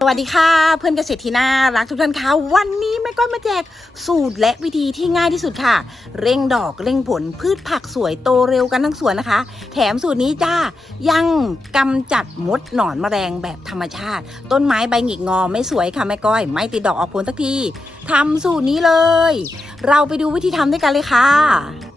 สวัสดีค่ะเพื่อนเกษตรที่น่ารักทุกท่านคะวันนี้แม่ก้อยมาแจกสูตรและวิธีที่ง่ายที่สุดค่ะ เร่งดอกเร่งผลพืชผักสวยโตเร็วกันทั้งสวนนะคะ แถมสูตรนี้จ้ายังกำจัดมดหนอนแมลงแบบธรรมชาติ ต้นไม้ใบหงิกงอไม่สวยค่ะแม่ก้อย ไม่ติดดอกออกผลสักทีทำสูตรนี้เลย เราไปดูวิธีทำด้วยกันเลยค่ะ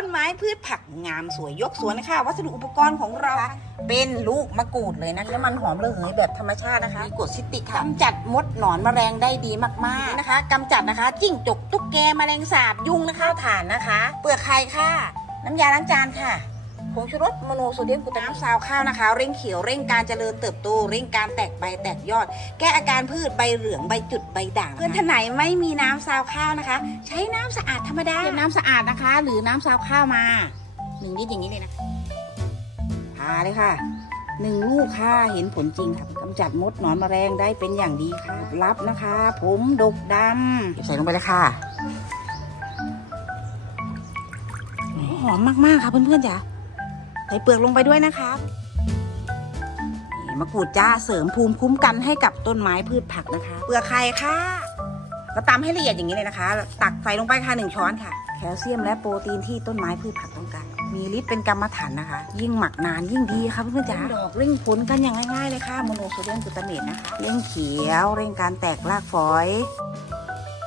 ต้นไม้พืชผักงามสวยยกสวนนะคะ วัสดุอุปกรณ์ของเราเป็นลูกมะกรูดเลยนะน้ำมันหอมระเหยแบบธรรมชาตินะคะมีกรดซิตริกค่ะกำจัดมดหนอนแมลงได้ดีมากๆนะคะกำจัดนะคะจิ้งจกตุ๊กแกแมลงสาบยุงนะคะถ่านนะคะ เปลือกไข่ค่ะ น้ำยาล้างจานค่ะผ งชูรสโมโนโซเดียมกลูตาน้ำซาวข้าวนะคะ เร่งเขียวเร่งการเจริญเติบโตเร่งการแตกใบแตกยอด แก้อาการพืชใบเหลืองใบจุดใบด่างเพื่อนท่านไหนไม่มีน้ำซาวข้าวนะคะ ใช้น้ำสะอาดธรรมดาเก็บน้ำสะอาดนะคะ หรือน้ำซาวข้าวมาหนึ่งลิตรอย่างนี้เลยนะทาเลยค่ะหนึ่งลูกค่ะเห็นผลจริงค่ะกำจัดมดหนอนแมลงได้เป็นอย่างดีค่ะรับนะคะ ผมดกดำใส่ลงไปเลยค่ะหอมมากๆค่ะเพื่อนๆจ้ะ ใส่เปลือกลงไปด้วยนะคะนี่มะกรูดจ้าเสริมภูมิคุ้มกันให้กับต้นไม้พืชผักนะคะ เปลือกไข่ค่ะ ก็ตำให้ละเอียดอย่างนี้เลยนะคะ ตักใส่ลงไปค่ะหนึ่งช้อนค่ะ แคลเซียมและโปรตีนที่ต้นไม้พืชผักต้องการ มีฤทธิ์เป็นกรรมฐานนะคะ ยิ่งหมักนานยิ่งดีค่ะเพื่อนๆจ๋าดอกเร่งผลกันอย่างง่ายๆเลยค่ะโมโนโซเดียมกลูตาเมตนะคะ เร่งเขียว เร่งการแตกรากฝอย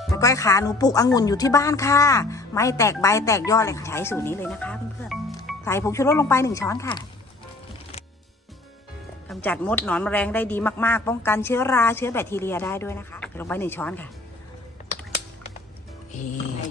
แล้วก้อยขาหนูปลูกองุ่นอยู่ที่บ้านค่ะ ไม่แตกใบแตกยอดเลยค่ะใช้สูตรนี้เลยนะคะเพื่อนๆ ใส่ผงชูรสลงไปหนึ่งช้อนค่ะกำจัดมดหนอนแมลงได้ดีมากๆ ป้องกันเชื้อราเชื้อแบคทีเรียได้ด้วยนะคะลงไปหนึ่งช้อนค่ะ โอเค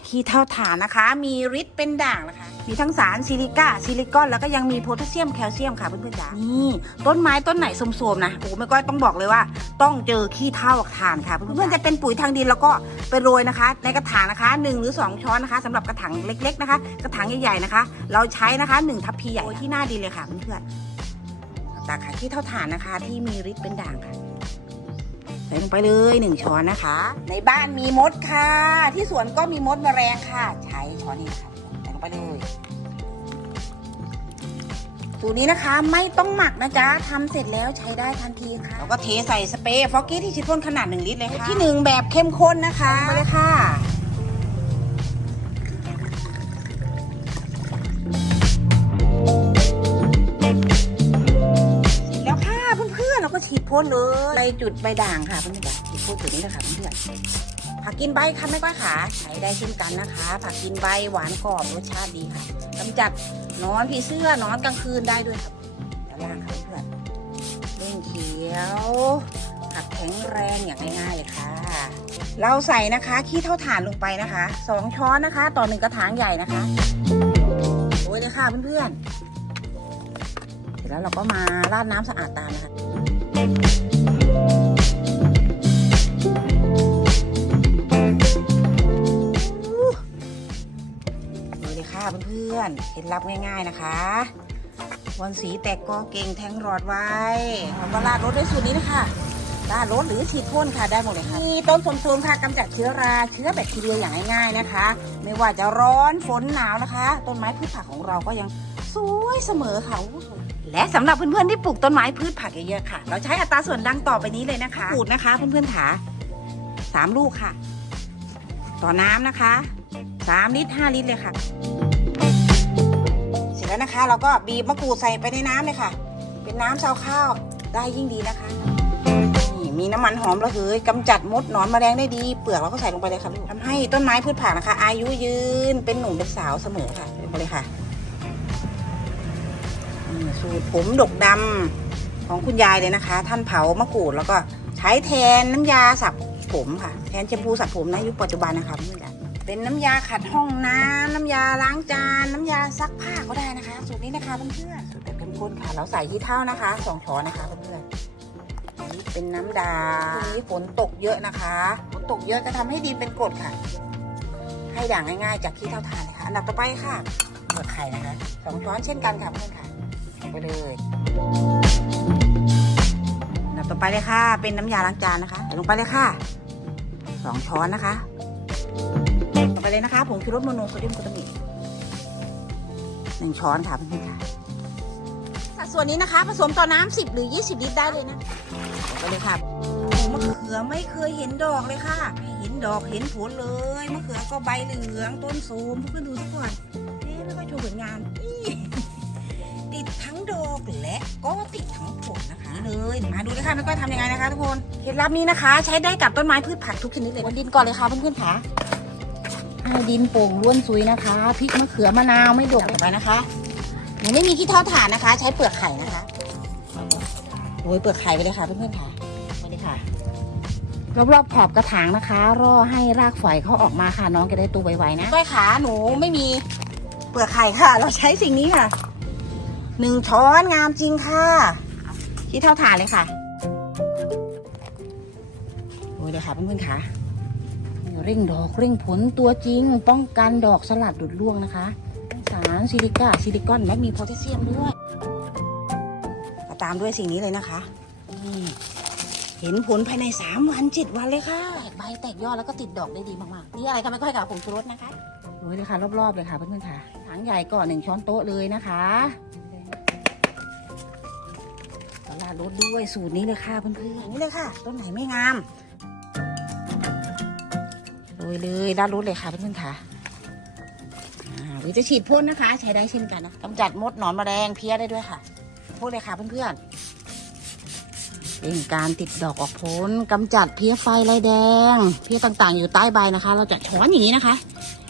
ขี้เท่าฐานนะคะ มีฤทธิ์เป็นด่างนะคะ มีทั้งสารซิลิก้าซิลิคอน แล้วก็ยังมีโพแทสเซียมแคลเซียมค่ะเพื่อนๆจ๋านี่ต้นไม้ต้นไหนโสมๆนะโอ้ไม่ก้อยต้องบอกเลยว่า ต้องเจอขี้เท่าฐานค่ะ เพื่อนๆจะเป็นปุ๋ยทางดินแล้วก็ไปโรยนะคะ ในกระถางนะคะหนึ่งหรือสองช้อนนะคะสำหรับกระถางเล็ก ๆนะคะ กระถางใหญ่ๆนะคะ เราใช้นะคะหนึ่งทัพพีใหญ่ที่หน้าดินเลยค่ะเพื่อนๆตาค่ะที่เท่าฐานนะคะ ที่มีฤทธิ์เป็นด่างค่ะ ใส่ลงไปเลยหนึ่งช้อนนะคะ ในบ้านมีมดค่ะ ที่สวนก็มีมดแมลงค่ะ ใช้ช้อนนี้ค่ะใส่ลงไปเลยสูตรนี้นะคะไม่ต้องหมักนะจ๊ะทำเสร็จแล้วใช้ได้ทันทีค่ะแล้วก็เทใส่สเปรย์ฟอกกี้ที่ชิดพ่นขนาด 1 ลิตรเลยค่ะที่หนึ่งแบบเข้มข้นนะคะไปเลยค่ะ ฉีดพ่นเลยใบจุดใบด่างค่ะเพื่อนๆฉีดพ่นจุดนี้นะคะเพื่อนๆผักกินใบค่ะไม่ก้อยขาใช้ได้เช่นกันนะคะ ผักกินใบหวานกรอบรสชาติดีค่ะกำจัดนอนผีเสื้อนอนกลางคืนได้ด้วยครับด้านล่างค่ะเพื่อนเร่งเขียวผักแข็งแรงอย่างง่ายๆเลยค่ะ เราใส่นะคะขี้เท่าฐานลงไปนะคะสองช้อนนะคะ ต่อหนึ่งกระถางใหญ่นะคะโอ้ยเลยค่ะเพื่อนๆเสร็จแล้วเราก็มาราดน้ำสะอาดตามนะคะ ดูเลยค่ะเพื่อนๆเคล็ดลับง่ายๆนะคะวันสีแตกกอเก่งแทงหลอดไว้แล้วก็ราดรถด้วยสูตรนี้นะคะราดรถหรือฉีดพ่นค่ะได้หมดเลยค่ะมีต้นสมๆค่ะกำจัดเชื้อราเชื้อแบคทีเรียอย่างง่ายๆนะคะ ไม่ว่าจะร้อนฝนหนาวนะคะ ต้นไม้พืชผักของเราก็ยังสวยเสมอค่ะอู้ และสำหรับเพื่อนๆที่ปลูกต้นไม้พืชผักเยอะๆค่ะ เราใช้อัตราส่วนดังต่อไปนี้เลยนะคะปลูกนะคะเพื่อนๆขาสามลูกค่ะ ต่อน้ำนะคะสามลิตรห้าลิตรเลยค่ะ เสร็จแล้วนะคะ เราก็บีบมะกรูดใส่ไปในน้ำเลยค่ะ เป็นน้ำซาวข้าวได้ยิ่งดีนะคะนี่มีน้ำมันหอมระเหยกำจัดมดหนอนแมลงได้ดี เปลือกเราก็ใส่ลงไปเลยค่ะลูกทำให้ต้นไม้พืชผักนะคะ อายุยืนเป็นหนุ่มเป็นสาวเสมอค่ะใส่ลงไปเลยค่ะนี่ สูตรผมดกดำของคุณยายเลยนะคะ ท่านเผามะกรูดแล้วก็ใช้แทนน้ำยาสับผมค่ะ แทนแชมพูสับผมนะยุคปัจจุบันนะคะเพื่อนๆเป็นน้ำยาขัดห้องน้ำน้ำยาล้างจานน้ำยาซักผ้าก็ได้นะคะ สูตรนี้นะคะเพื่อนๆสูตรแบบเข้มข้นค่ะ เราใส่ที่เท่านะคะสองช้อนนะคะเพื่อนๆอันนี้เป็นน้ำดาช่วงนี้ฝนตกเยอะนะคะฝนตกเยอะจะทำให้ดินเป็นกรดค่ะ ให้ด่างง่ายๆ จากที่เท่าทานเลยค่ะอันดับต่อไปค่ะเปลือกไข่นะคะสองช้อนเช่นกันค่ะเพื่อนค่ะ ไปเลย นับต่อไปเลยค่ะ เป็นน้ำยาล้างจานนะคะใส่ลงไปเลยค่ะสองช้อนนะคะ ต่อไปเลยนะคะผงชูรสโมโนโซเดียมกลูตาเมตหนึ่งช้อนค่ะเพื่อนๆค่ะสัดส่วนนี้นะคะ ผสมต่อน้ำ10หรือ20ลิตรได้เลยนะไปเลยค่ะมะเขือไม่เคยเห็นดอกเลยค่ะไม่เห็นดอกเห็นผลเลยมะเขือก็ใบเหลืองต้นโสมเพื่อนๆดูสักก่อนเอ๊ะไม่ค่อยโชว์ผลงานอี ติดทั้งดอกและก็ติดทั้งผลนะคะเลยมาดูเลยค่ะไม่ก้อยทำยังไงนะคะทุกคนเคล็ดลับนี้นะคะ ใช้ได้กับต้นไม้พืชผักทุกชนิดเลยบนดินก่อนเลยค่ะเพื่อนๆค่ะให้ดินโป่งล้วนซุยนะคะพริกมะเขือมะนาวไม่ดกต่อไปนะคะหนูไม่มีขี้เท่าถ่านนะคะ ใช้เปลือกไข่นะคะโอ้ยเปลือกไข่ไปเลยค่ะเพื่อนๆค่ะไปเลยค่ะรอบๆขอบกระถางนะคะ รอให้รากฝอยเขาออกมาค่ะน้องจะได้ตัวไวๆนะก้อยขาหนูไม่มีเปลือกไข่ค่ะ เราใช้สิ่งนี้ค่ะ หนึ่งช้อนงามจริงค่ะที่เท่าฐานเลยค่ะโอ้ยเดี๋ยวค่ะเพื่อนๆค่ะเร่งดอกเร่งผลตัวจริง ป้องกันดอกสลัดดุดร่วงนะคะ สารซิลิก้าซิลิคอนและมีโพแทสเซียมด้วยตามด้วยสิ่งนี้เลยนะคะนี่เห็นผลภายใน 3 วัน7วันเลยค่ะ แตกใบแตกยอดแล้วก็ติดดอกได้ดีมากๆ นี่อะไรก็ไม่ค่อยกับผงชูรสนะคะโอ้ยเลยค่ะ รอบๆเลยค่ะเพื่อนๆค่ะถังใหญ่ก่อนหนึ่งช้อนโต๊ะเลยนะคะ ลาดรถด้วยสูตรนี้เลยค่ะเพื่อนๆนี่เลยค่ะ ต้นไหนไม่งามโรยเลยด้านรถเลยค่ะเพื่อนๆค่ะอ่าหรือจะฉีดพ่นนะคะ ใช้ได้เช่นกันนะกำจัดมดหนอนแมลงเพี้ยได้ด้วยค่ะพ่นเลยค่ะเพื่อนๆเป็นการติดดอกออกผลกำจัดเพี้ยไฟลายแดง เพี้ยต่างๆ อยู่ใต้ใบนะคะ เราจะช้อนอย่างนี้นะคะ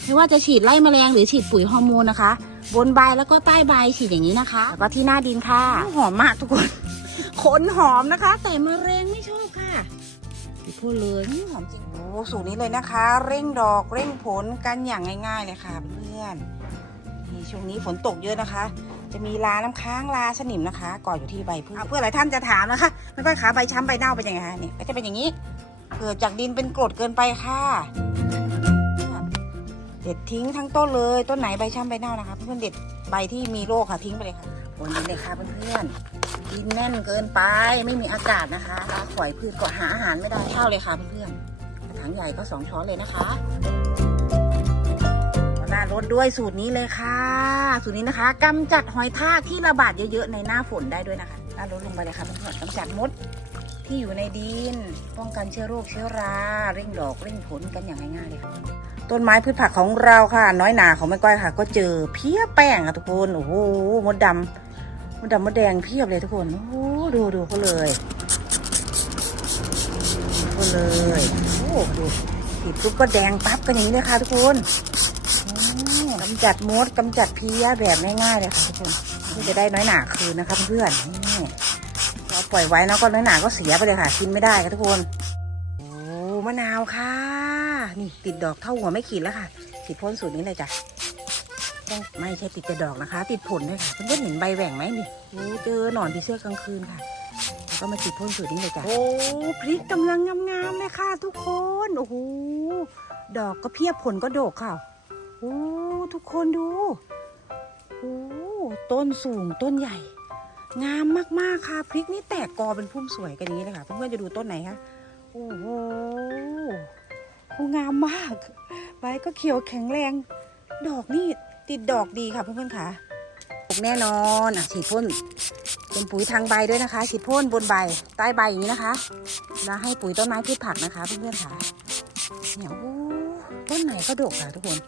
ไม่ว่าจะฉีดไล่แมลงหรือฉีดปุ๋ยฮอร์โมนนะคะ บนใบแล้วก็ใต้ใบฉีดอย่างนี้นะคะ แล้วก็ที่หน้าดินค่ะหอมมากทุกคน ขนหอมนะคะ แต่มะเร็งไม่ชอบค่ะพี่พูดเลยนี่หอมจริงโอ้สูตรนี้เลยนะคะ เร่งดอกเร่งผลกันอย่างง่ายๆเลยค่ะ เพื่อนนี่ช่วงนี้ฝนตกเยอะนะคะ จะมีลาน้ำค้างลาสนิมนะคะก่ออยู่ที่ใบพืชอะเพื่อหลายท่านจะถามนะคะไม่ค่อยขาใบช้ำใบเน่าเป็นยังไงคะนี่ก็จะเป็นอย่างนี้เกิดจากดินเป็นกรดเกินไปค่ะเด็ดทิ้งทั้งต้นเลยต้นไหนใบช้ำใบเน่านะคะ เพื่อนๆเด็ดใบที่มีโรคค่ะทิ้งไปเลยค่ะบนดินเลยค่ะเพื่อนๆ ดินแน่นเกินไปไม่มีอากาศนะคะรากฝอยพืชก็หาอาหารไม่ได้เข้าเลยค่ะเพื่อนๆกระถางใหญ่ก็สองช้อนเลยนะคะหน้ารดด้วยสูตรนี้เลยค่ะ สูตรนี้นะคะกำจัดหอยทากที่ระบาดเยอะๆในหน้าฝนได้ด้วยนะคะหน้ารดลงไปเลยค่ะเพื่อนๆกำจัดมดที่อยู่ในดิน ป้องกันเชื้อโรคเชื้อราเร่งดอกเร่งผลกันอย่างง่ายๆเลยค่ะต้นไม้พืชผักของเราค่ะ น้อยหนาของแม่ก้อยค่ะ ก็เจอเพี้ยแป้งค่ะทุกคนโอ้โหมดดำ มดดำมดแดงเพียบเลยทุกคน โอ้ดูดูเขาเลยเขาเลย โอ้ดูติดปุ๊บก็แดงปั๊บกันอย่างนี้เลยค่ะทุกคนกำจัดมดกำจัดเพี้ยแบบง่ายๆเลยค่ะทุกคนเพื่อจะได้น้อยหนาคืนนะคะเพื่อนนี่เราปล่อยไว้แล้วก็น้อยหนาก็เสียไปเลยค่ะกินไม่ได้ค่ะทุกคนโอ้มะนาวค่ะ นี่ติดดอกเท่าหัวไม่ขีดแล้วค่ะฉีดพ่นสูตรนี้เลยจ้ะ ต้องไม่ใช่ติดแต่ดอกนะคะ ติดผลด้วยค่ะเพื่อนๆเห็นใบแหว่งไหมนี่โอ้เจอหนอนผีเสื้อกลางคืนค่ะแล้วก็มาฉีดพ่นสูตรนี้เลยจ้ะโอ้พริกกำลังงามๆเลยค่ะ ทุกคนโอ้โหดอกก็เพียบผลก็โดกค่ะโอ้ทุกคนดูโอ้ต้นสูงต้นใหญ่ งามมากๆค่ะพริกนี่แตกกอเป็นพุ่มสวยกันางนี้เลยค่ะเพื่อนๆจะดูต้นไหนคะโอ้โหโอ้งามมาก ใบก็เขียวแข็งแรง ดอกนี่ ติดดอกดีค่ะเพื่อนๆค่ะปลูกแน่นอนอะฉีดพ่นเป็นปุ๋ยทางใบด้วยนะคะ ฉีดพ่นบนใบใต้ใบอย่างนี้นะคะ แล้วให้ปุ๋ยต้นไม้พืชผักนะคะเพื่อนๆค่ะเนี่ยโอ้ต้นไหนก็ดกค่ะทุกคน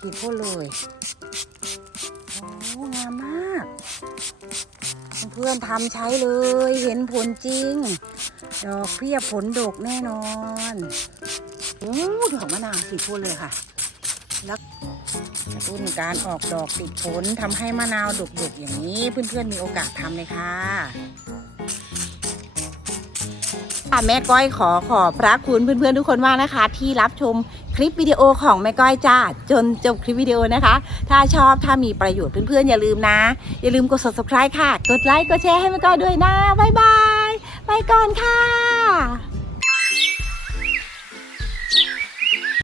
ฉีดพ่นเลยโอ้งามมาก เพื่อนๆทำใช้เลยเห็นผลจริง ดอกเพียบผลดกแน่นอนโอ้ดอกมะนาวสีพ่นเลยค่ะ ตุ้นการออกดอกติดผลทำให้มะนาวดกๆอย่างนี้เพื่อนๆมีโอกาสทำเลยค่ะค่ะแม่ก้อยขอขอบพระคุณเพื่อนๆทุกคนมากนะคะ ที่รับชมคลิปวิดีโอของแม่ก้อยจ้าจนจบคลิปวิดีโอนะคะ ถ้าชอบถ้ามีประโยชน์เพื่อนๆอย่าลืมนะ อย่าลืมกด subscribe ค่ะ กดไลค์กดแชร์ให้แม่ก้อยด้วยนะบ๊ายบายไปก่อนค่ะ